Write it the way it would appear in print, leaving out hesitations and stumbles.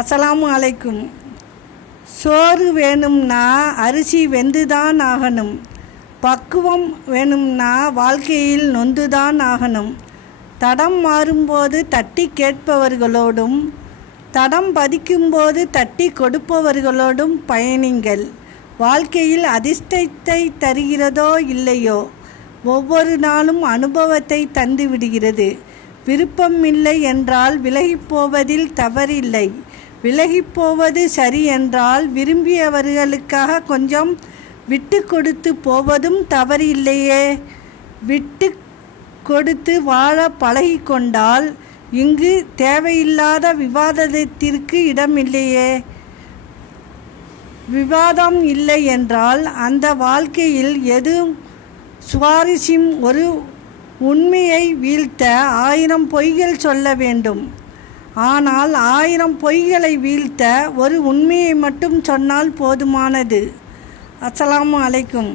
அஸ்ஸலாமு அலைக்கும். சோறு வேணும்னா அரிசி வெந்துதான் ஆகணும். பக்குவம் வேணும்னா வாழ்க்கையில் நொந்துதான் ஆகணும். தடம் மாறும்போது தட்டி கேட்பவர்களோடும் தடம் பதிக்கும்போது தட்டி கொடுப்பவர்களோடும் பயணிங்கள். வாழ்க்கையில் அதிர்ஷ்டத்தை தருகிறதோ இல்லையோ, ஒவ்வொரு நாளும் அனுபவத்தை தந்து விடுகிறது. விருப்பம் இல்லை என்றால் விலகிப்போவதில் தவறில்லை. விலகிப்போவது சரி என்றால் விரும்பியவர்களுக்காக கொஞ்சம் விட்டு கொடுத்து போவதும் தவறில்லையே. விட்டு கொடுத்து வாழ பழகிக்கொண்டால் இங்கு தேவையில்லாத விவாதத்திற்கு இடமில்லையே. விவாதம் இல்லை என்றால் அந்த வாழ்க்கையில் எது சுவாரஸ்யம்? ஒரு உண்மையை வீழ்த்த 1000 பொய்கள் சொல்ல வேண்டும். ஆனால் 1000 பொய்களை வீழ்த்த ஒரு உண்மையை மட்டும் சொன்னால் போதுமானது. அஸ்ஸலாமு அலைக்கும்.